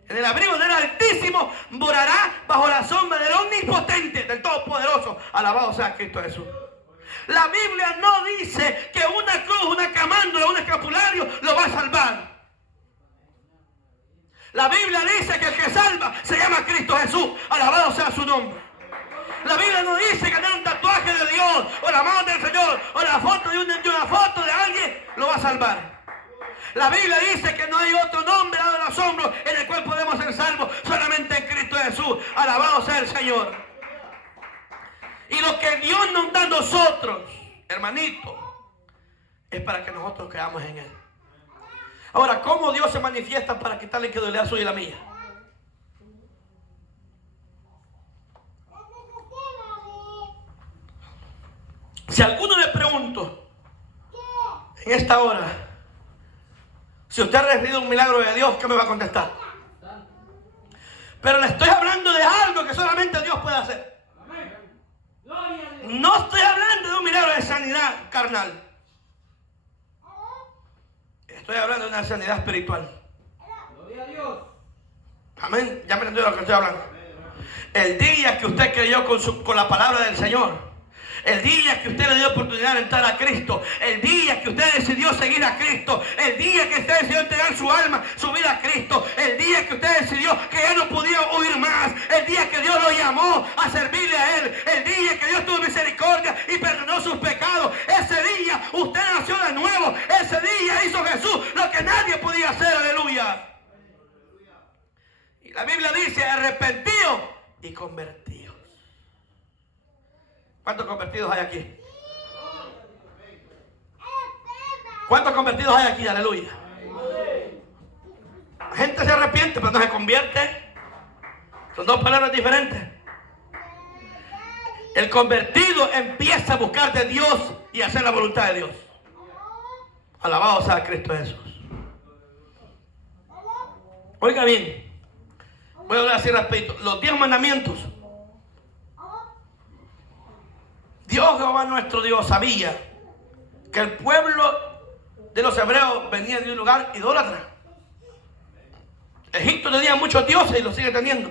En el abrigo del Altísimo morará bajo la sombra del Omnipotente, del Todopoderoso. Alabado sea Cristo Jesús. La Biblia no dice que una cruz, una camándula, un escapulario lo va a salvar. La Biblia dice que el que salva se llama Cristo Jesús. Alabado sea su nombre. La Biblia no dice que tener un tatuaje de Dios, o la mano del Señor, o la foto de una foto de alguien lo va a salvar. La Biblia dice que no hay otro nombre dado en los hombros en el cual podemos ser salvos, solamente en Cristo Jesús. Alabado sea el Señor. Y lo que Dios nos da a nosotros, hermanito, es para que nosotros creamos en Él. Ahora, ¿cómo Dios se manifiesta para quitarle la incredulidad suya y la mía? Si a alguno le pregunto en esta hora, si usted ha recibido un milagro de Dios, ¿qué me va a contestar? Pero le estoy hablando de algo que solamente Dios puede hacer. No estoy hablando de un milagro de sanidad carnal. Estoy hablando de una sanidad espiritual. Amén. Ya me entendió de lo que estoy hablando. El día que usted creyó con la palabra del Señor, el día que usted le dio oportunidad de entrar a Cristo, el día que usted decidió seguir a Cristo, el día que usted decidió entregar su alma, su vida a Cristo, el día que usted decidió que ya no podía huir más, el día que Dios lo llamó a servirle a Él, el día que Dios tuvo misericordia y perdonó sus pecados, ese día usted nació de nuevo, ese día hizo Jesús lo que nadie podía hacer, aleluya. Y la Biblia dice, arrepentidos y convertidos. ¿Cuántos convertidos hay aquí? ¿Cuántos convertidos hay aquí? Aleluya. La gente se arrepiente, pero no se convierte. Son dos palabras diferentes. El convertido empieza a buscar de Dios y a hacer la voluntad de Dios. Alabado sea Cristo Jesús. Oiga bien, voy a hablar así rapidito. Los 10 mandamientos. Dios, Jehová nuestro Dios, sabía que el pueblo de los hebreos venía de un lugar idólatra. Egipto tenía muchos dioses y los sigue teniendo.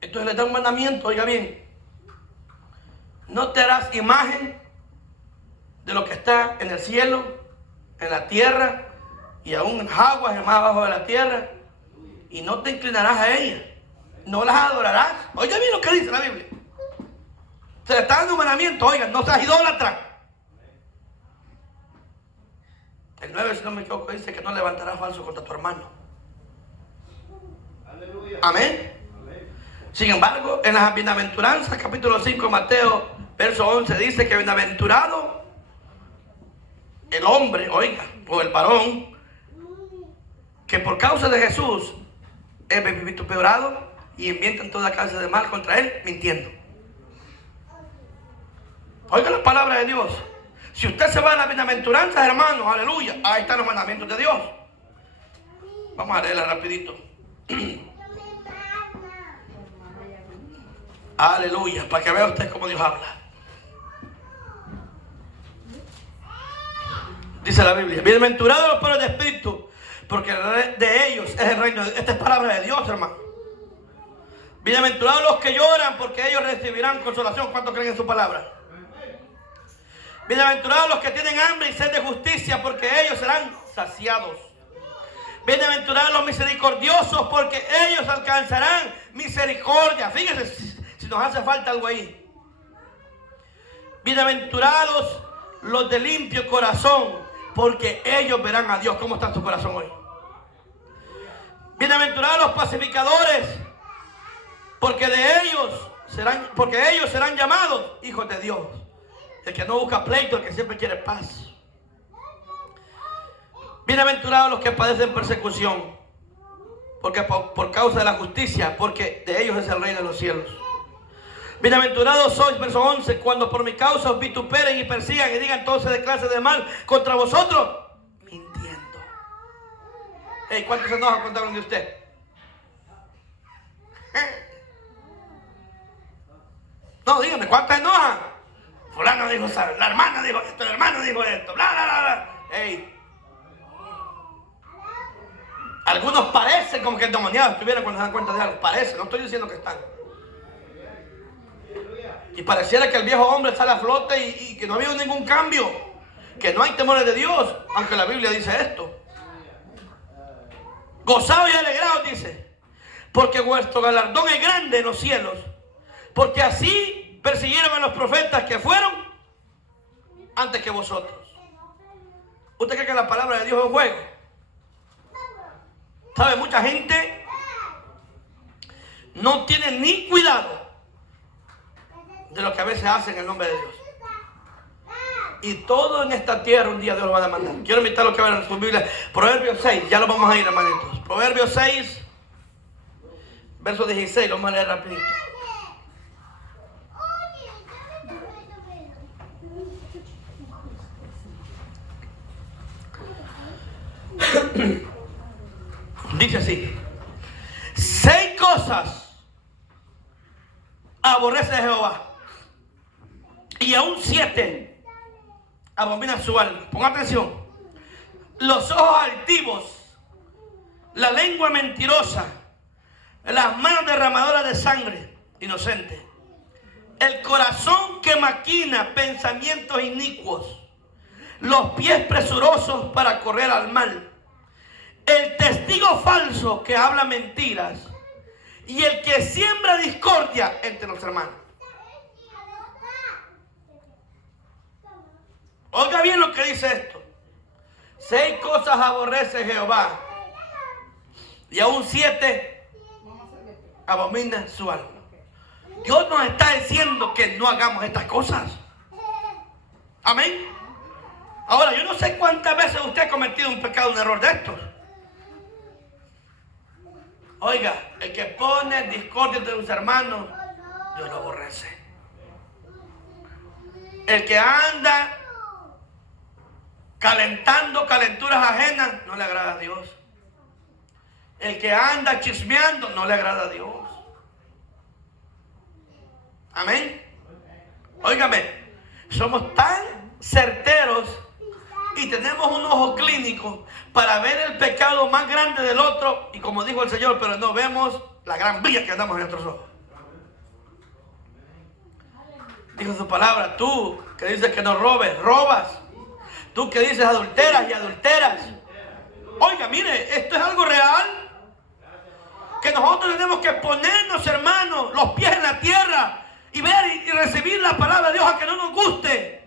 Entonces le da un mandamiento, oiga bien. No te harás imagen de lo que está en el cielo, en la tierra y aún en aguas más abajo de la tierra. Y no te inclinarás a ellas. No las adorarás. Oiga bien lo que dice la Biblia. Se le está dando un mandamiento, oigan, no seas idólatra. El 9, si no me equivoco, dice que no levantarás falso contra tu hermano. Aleluya. Amén. Sin embargo, en las bienaventuranzas, capítulo 5, Mateo, verso 11, dice que bienaventurado el hombre, oiga, o el varón, que por causa de Jesús es vituperado y inventan toda clase de mal contra él, mintiendo. Oiga la palabra de Dios. Si usted se va a las bienaventuranzas, hermanos, aleluya, ahí están los mandamientos de Dios. Vamos a leerla rapidito. Aleluya, para que vea usted cómo Dios habla. Dice la Biblia, bienaventurados los pobres de espíritu, porque de ellos es el reino de Dios. Esta es palabra de Dios, hermano. Bienaventurados los que lloran, porque ellos recibirán consolación. ¿Cuántos creen en su palabra? Bienaventurados los que tienen hambre y sed de justicia, porque ellos serán saciados. Bienaventurados los misericordiosos, porque ellos alcanzarán misericordia. Fíjense si nos hace falta algo ahí. Bienaventurados los de limpio corazón, porque ellos verán a Dios. ¿Cómo está tu corazón hoy? Bienaventurados los pacificadores, porque ellos serán llamados hijos de Dios. El que no busca pleito, el que siempre quiere paz. Bienaventurados los que padecen persecución, porque por causa de la justicia, porque de ellos es el reino de los cielos. Bienaventurados sois, verso 11, cuando por mi causa os vituperen y persigan y digan entonces de clase de mal contra vosotros, mintiendo. Hey, ¿cuántos se enojan cuando hablan de usted? No, dígame, ¿cuántos se enojan? Fulano dijo, la hermana dijo esto, el hermano dijo esto, bla, bla, bla, bla. Hey. Algunos parecen como que endemoniados estuvieran cuando se dan cuenta de algo. Parece, no estoy diciendo que están. Y pareciera que el viejo hombre sale a flote y que no ha habido ningún cambio. Que no hay temores de Dios, aunque la Biblia dice esto. Gozados y alegrados, dice, porque vuestro galardón es grande en los cielos. Porque así persiguieron a los profetas que fueron antes que vosotros. ¿Usted cree que la palabra de Dios es un juego? ¿Sabe? Mucha gente no tiene ni cuidado de lo que a veces hacen en el nombre de Dios. Y todo en esta tierra un día Dios lo va a demandar. Quiero invitarlos a que vean su Biblia. Proverbios 6, ya lo vamos a ir, hermanitos. Proverbios 6, verso 16, lo vamos a leer rapidito. Dice así: 6 cosas aborrece Jehová, y aún 7 abomina su alma. Ponga atención: los ojos altivos, la lengua mentirosa, las manos derramadoras de sangre inocente, el corazón que maquina pensamientos inicuos, los pies presurosos para correr al mal, el testigo falso que habla mentiras y el que siembra discordia entre los hermanos. Oiga bien lo que dice esto: 6 cosas aborrece Jehová, y aún 7 abomina su alma. Dios nos está diciendo que no hagamos estas cosas. Amén. Ahora, yo no sé cuántas veces usted ha cometido un pecado, un error de estos. Oiga, el que pone discordia entre los hermanos, Dios lo aborrece. El que anda calentando calenturas ajenas, no le agrada a Dios. El que anda chismeando, no le agrada a Dios. Amén. Óigame, somos tan certeros y tenemos un ojo clínico para ver el pecado más grande del otro, y como dijo el Señor, pero no vemos la gran vía que andamos en nuestros ojos. Dijo su palabra: tú que dices que no robes, robas. Tú que dices adulteras y adulteras. Oiga, mire, esto es algo real, que nosotros tenemos que ponernos, hermanos, los pies en la tierra y ver y recibir la palabra de Dios, a que no nos guste.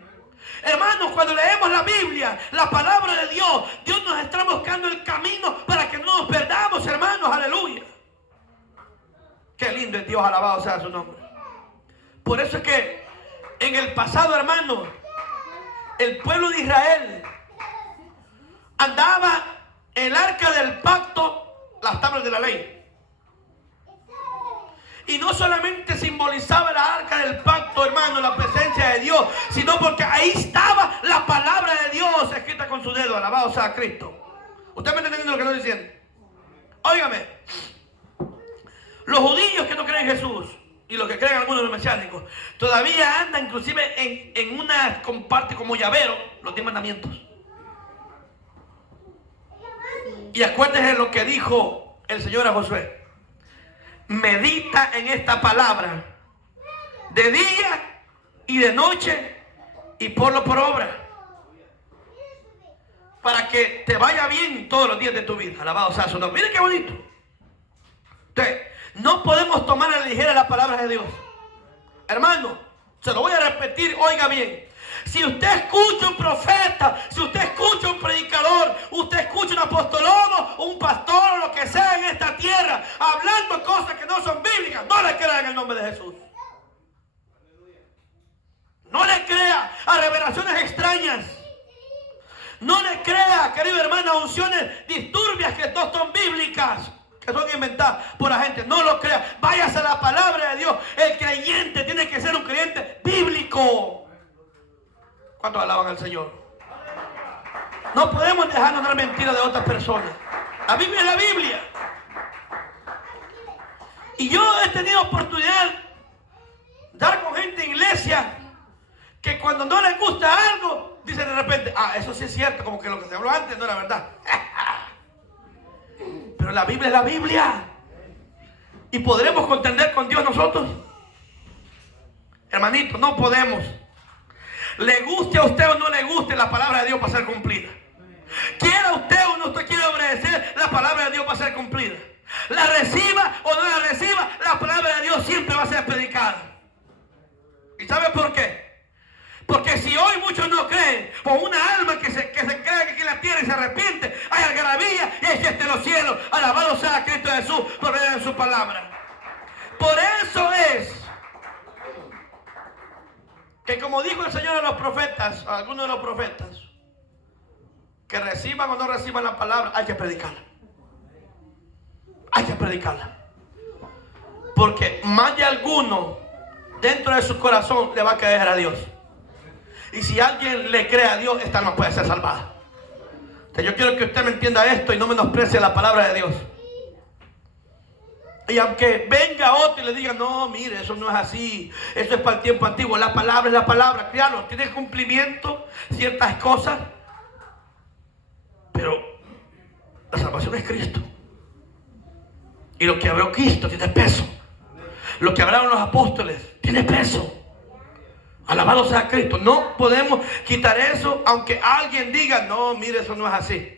Hermanos, cuando leemos la Biblia, la palabra de Dios, Dios nos está buscando el camino para que no nos perdamos, hermanos. Aleluya. Qué lindo es Dios, alabado sea su nombre. Por eso es que en el pasado, hermanos, el pueblo de Israel andaba el arca del pacto, las tablas de la ley. Y no solamente simbolizaba la arca del pacto, hermano, la presencia de Dios, sino porque ahí estaba la palabra de Dios escrita con su dedo. Alabado sea Cristo. ¿Usted me está entendiendo lo que estoy diciendo? Óigame, los judíos que no creen en Jesús y los que creen en algunos de los mesiánicos todavía andan inclusive en una comparte como llavero los 10 mandamientos. Y acuérdense lo que dijo el Señor a Josué: medita en esta palabra de día y de noche y ponlo por obra, para que te vaya bien todos los días de tu vida. Alabado sea su nombre. Miren qué bonito. Entonces, no podemos tomar a la ligera las palabras de Dios. Hermano, se lo voy a repetir, oiga bien. Si usted escucha un profeta, si usted escucha un predicador, usted escucha un apostolado, un pastor o lo que sea en esta tierra, hablando cosas que no son bíblicas, no le crea en el nombre de Jesús. No le crea a revelaciones extrañas. No le crea, querido hermano, a unciones disturbias que no son bíblicas, que son inventadas por la gente. No lo crea. Váyase a la palabra de Dios. El creyente tiene que ser un creyente bíblico. ¿Cuántos alaban al Señor? No podemos dejarnos dar mentiras de otras personas. La Biblia es la Biblia. Y yo he tenido oportunidad de dar con gente en iglesia que cuando no les gusta algo, dicen de repente, eso sí es cierto, como que lo que se habló antes no era verdad. Pero la Biblia es la Biblia. ¿Y podremos contender con Dios nosotros? Hermanito, no podemos. Le guste a usted o no le guste, la palabra de Dios va a ser cumplida. Quiera usted o no usted quiere obedecer, la palabra de Dios va a ser cumplida. La reciba o no la reciba, la palabra de Dios siempre va a ser predicada. ¿Y sabe por qué? Porque si hoy muchos no creen, por una alma que se cree que aquí en la tierra y se arrepiente, hay algarabía y hay fiesta en los cielos. Alabado sea Cristo Jesús por medio de su palabra. Por eso es que, como dijo el Señor a los profetas, a algunos de los profetas, que reciban o no reciban la palabra, hay que predicarla. Hay que predicarla. Porque más de alguno dentro de su corazón le va a creer a Dios. Y si alguien le cree a Dios, esta alma puede ser salvada. Entonces yo quiero que usted me entienda esto y no menosprecie la palabra de Dios. Y aunque venga otro y le diga, no, mire, eso no es así, eso es para el tiempo antiguo, la palabra es la palabra, claro, tiene cumplimiento ciertas cosas, pero la salvación es Cristo. Y lo que habló Cristo tiene peso. Lo que hablaron los apóstoles tiene peso. Alabado sea Cristo. No podemos quitar eso, aunque alguien diga, no, mire, eso no es así.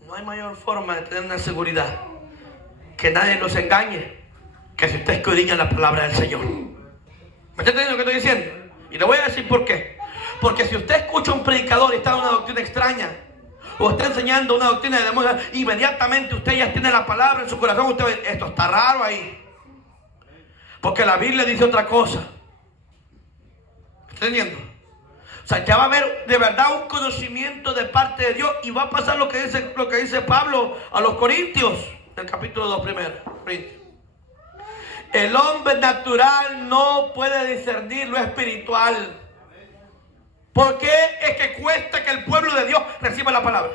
No hay mayor forma de tener una seguridad que nadie nos engañe que si usted escudriña la palabra del Señor. ¿Me está entendiendo lo que estoy diciendo? Y le voy a decir por qué. Porque si usted escucha a un predicador y está en una doctrina extraña, o está enseñando una doctrina de demonios, inmediatamente usted ya tiene la palabra en su corazón. Usted ve, esto está raro ahí, porque la Biblia dice otra cosa. ¿Está entendiendo? O sea, ya va a haber de verdad un conocimiento de parte de Dios, y va a pasar lo que dice Pablo a los Corintios, en el capítulo 2 primero. El hombre natural no puede discernir lo espiritual. ¿Por qué es que cuesta que el pueblo de Dios reciba la palabra?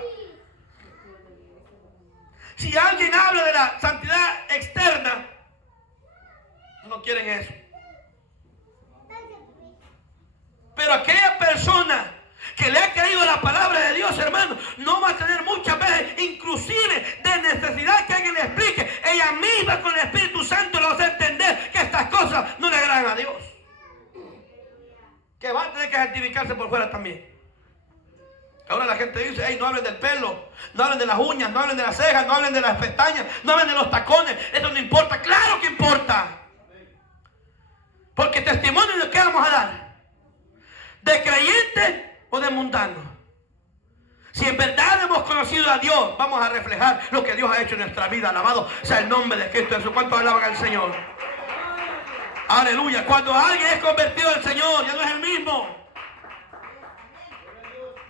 Si alguien habla de la santidad externa, no quieren eso. Pero aquella persona que le ha creído la palabra de Dios, hermano, no va a tener muchas veces, inclusive de necesidad que alguien le explique. Ella misma con el Espíritu Santo le va a hacer entender que estas cosas no le agradan a Dios. Que va a tener que certificarse por fuera también. Ahora la gente dice, hey, no hablen del pelo, no hablen de las uñas, no hablen de las cejas, no hablen de las pestañas, no hablen de los tacones. Eso no importa. Claro que importa. Porque testimonio de qué vamos a dar. ¿De creyente o de mundano? Si en verdad hemos conocido a Dios, vamos a reflejar lo que Dios ha hecho en nuestra vida. Alabado sea el nombre de Cristo Jesús. ¿Cuántos alaban al Señor? Aleluya. Cuando alguien es convertido al Señor, ya no es el mismo.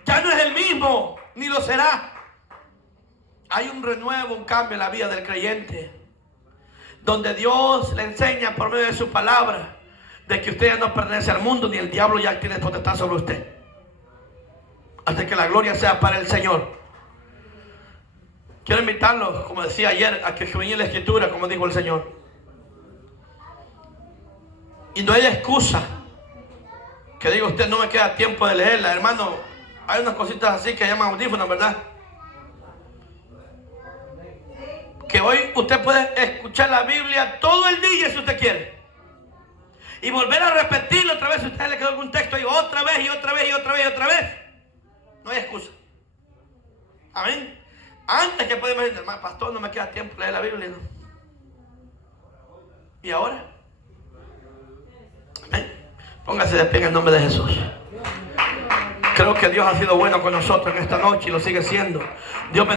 Ya no es el mismo, ni lo será. Hay un renuevo, un cambio en la vida del creyente, donde Dios le enseña por medio de su palabra de que usted ya no pertenece al mundo, ni el diablo ya tiene potestad sobre usted. Hasta que la gloria sea para el Señor. Quiero invitarlos, como decía ayer, a que examinen la Escritura, como dijo el Señor. Y no hay excusa que diga usted, no me queda tiempo de leerla, hermano. Hay unas cositas así que llaman audífonos, ¿verdad? que hoy usted puede escuchar la Biblia todo el día si usted quiere. Y volver a repetirlo otra vez si a usted le quedó algún texto y otra vez y otra vez y otra vez y otra vez. No hay excusa. Amén. Antes que podemos decir, hermano, pastor, no me queda tiempo leer la Biblia. ¿No? ¿Y ahora? Amén. Póngase de pie en el nombre de Jesús. Creo que Dios ha sido bueno con nosotros en esta noche y lo sigue siendo. Dios